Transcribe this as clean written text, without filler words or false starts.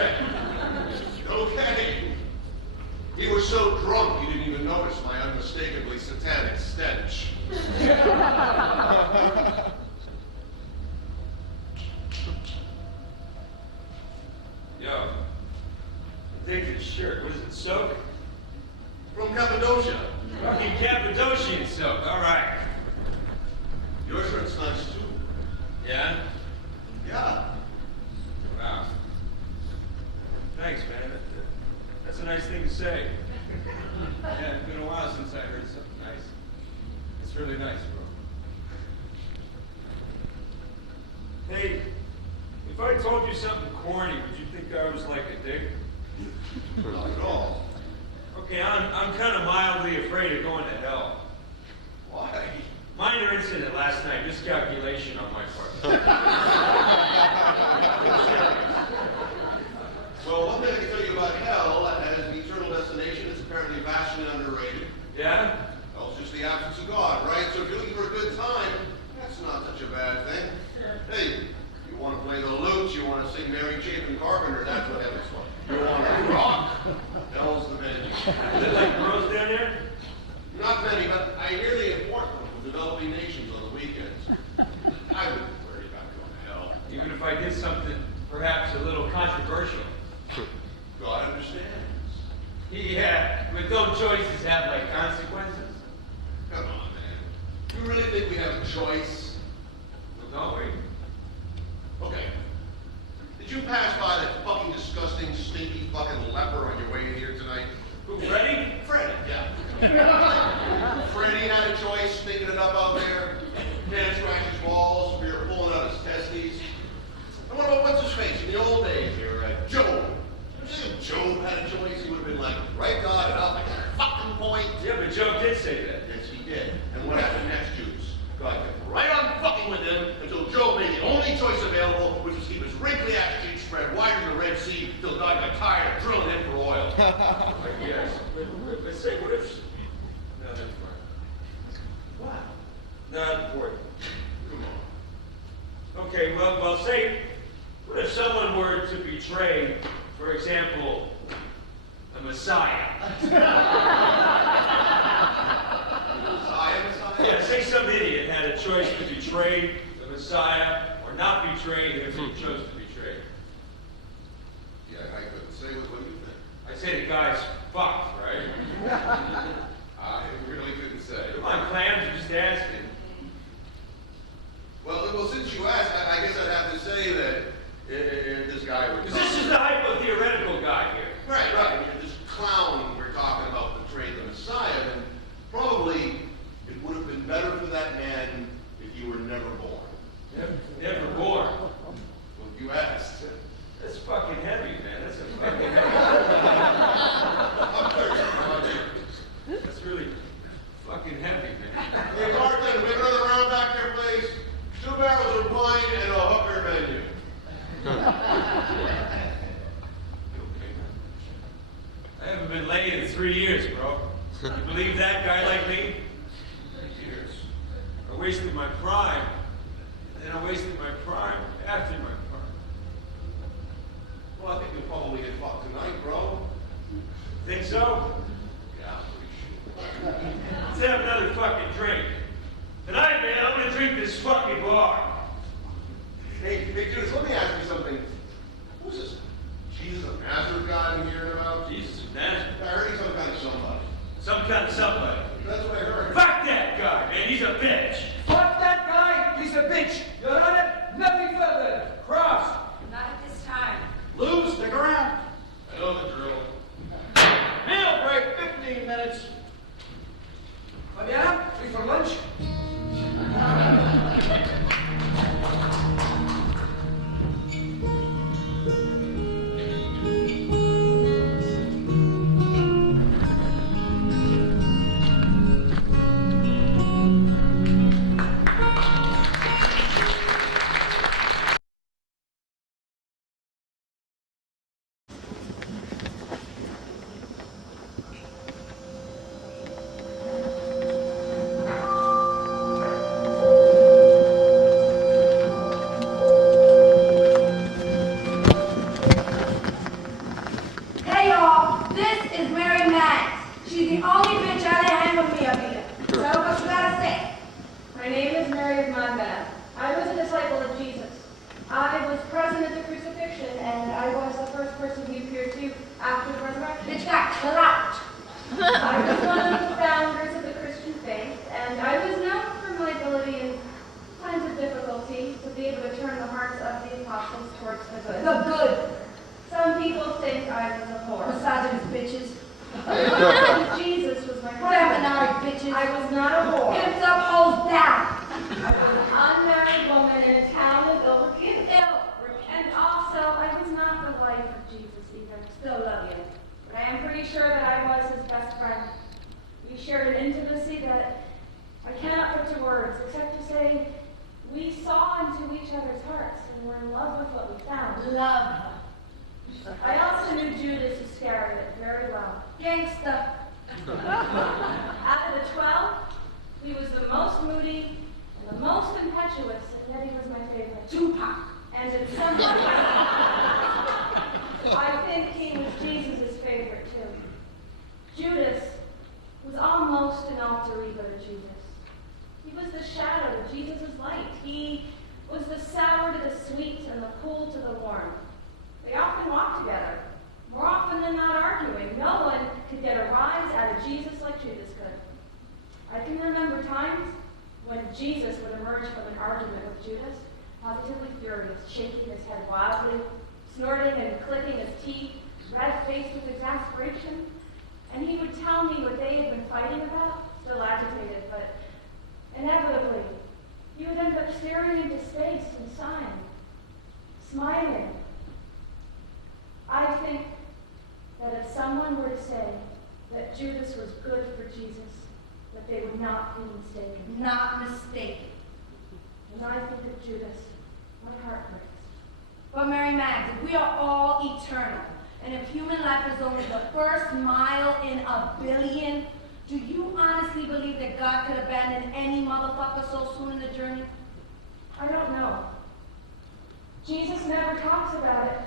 respect. Okay. He was so drunk he didn't even notice my unmistakably satanic stench. Yo, take this shirt. What is it, soak? From Cappadocia. Fucking Cappadocian soak. All right. Your shirt's nice too. Yeah? Yeah. Wow. Thanks, man. That's a nice thing to say. Yeah, it's been a while since I heard something nice. It's really nice, bro. Hey, if I told you something corny, would you think I was like a dick? Not at all. Okay, I'm kind of mildly afraid of going to hell. Why? Minor incident last night, miscalculation on my part. Well, one thing I can tell you about hell, as an eternal destination, is apparently vastly underrated. Yeah? Hell's just the absence of God, right? So if you're looking for a good time, that's not such a bad thing. Hey, you want to play the lute, you want to sing Mary Chapin Carpenter, that's what heaven's for. You want to rock, hell's the venue. Is it like girls down there? Not many, but I hear they import them from developing nations on the weekends. I wouldn't worry about going to hell. Even if I did something perhaps a little controversial. God understands. Yeah, but don't choices have like consequences? Come on, man. You really think we have a choice? Well, don't we? Okay. Did you pass by that fucking disgusting, stinky fucking leper on your way in here tonight? Who, Freddie? Freddie, yeah. Freddie had a choice, stinking it up out there. Can't scratch his balls, we were pulling out his testes. And what about what's his face in the old days here, Job? If Job had a choice, he would have been like, right, God, and I'll make that fucking point. Yeah, but Job did say that. Yes, he did. And what happened next, Judas? God kept right on fucking with him until Job made the only choice available, which was to keep his wrinkly ass cheeks spread wider than the Red Sea until God got tired of drilling in for oil. Yes. But say, what if... No, that's fine. Wow. Not important. Come on. Okay, well, say, what if someone were to betray, for example, a Messiah? Messiah? Yeah, say some idiot had a choice to betray the Messiah or not betray him, and he chose to betray him. Yeah, I couldn't say what do you think? I say the guy's fucked, right? I really couldn't say. Come on, Clams, you're just asking. Well, since you asked, I guess I'd have to say that this guy would... Because this is the hypotheoretical guy here. Right, right. If this clown we're talking about betrayed the Messiah, then probably it would have been better for that man if you were never born. Never born. Well, you asked. That's fucking heavy, man. That's a fucking heavy. I'm thirsty. That's really fucking heavy, man. Hey, bartender, make another round back there, please. 2 barrels of wine and a hooker menu. You okay, man? I haven't been laid in 3 years, bro. You believe that, guy like me? 3 years. I wasted my prime. And then I wasted my prime after my prime. Well, I think you'll probably get fucked tonight, bro. Think so? Yeah, I'm pretty sure. Let's have another fucking drink. Tonight, man, I'm gonna drink this fucking bar. Hey, Judas, let me ask you something. Who's this Jesus of Nazareth guy I'm hearing about? Jesus of Nazareth. I heard he's some kind of somebody. Some kind of somebody. That's what I heard. Fuck that guy, man. He's a bitch. Fuck that guy! He's a bitch! Your Honor, nothing further. Cross! Not at this time. Lou, stick around. I know the drill. Meal break, 15 minutes. Fabiana, free for lunch? This is Mary Maddox. She's the only bitch out of hang with me up here. So what you gotta say? My name is Mary of Magdala. I was a disciple of Jesus. I was present at the crucifixion, and I was the first person he appeared to after the resurrection. Bitch got clout. I was one of the founders of the Christian faith, and I was known for my ability in times of difficulty to be able to turn the hearts of the apostles towards the good. The good. Some people think I was a whore. Misogynist bitches. Jesus was my Feminine husband. bitches. I was not a whore. Hips up, hoes down. I was an unmarried woman in a town of over Cuba. And also, I was not the wife of Jesus either. Still love you. But I am pretty sure that I was his best friend. We shared an intimacy that I cannot put to words, except to say we saw into each other's hearts and were in love with what we found. Love her. I also knew Judas Iscariot very well. Gangsta. Out of the 12, he was the most moody and the most impetuous, and yet he was my favorite. Tupac. And in some ways, I think he was Jesus' favorite too. Judas was almost an alter ego to Jesus. He was the shadow to Jesus' light. He was the sour to the sweet and the cool to the warm. They often walked together, more often than not arguing. No one could get a rise out of Jesus like Judas could. I can remember times when Jesus would emerge from an argument with Judas, positively furious, shaking his head wildly, snorting and clicking his teeth, red-faced with exasperation. And he would tell me what they had been fighting about, still agitated, but inevitably, he would end up staring into space and sighing, smiling. I think that if someone were to say that Judas was good for Jesus, that they would not be mistaken. Not mistaken. When I think of Judas, my heart breaks. But Mary Magdalene, we are all eternal. And if human life is only the first mile in a billion, do you honestly believe that God could abandon any motherfucker so soon in the journey? I don't know. Jesus never talks about it.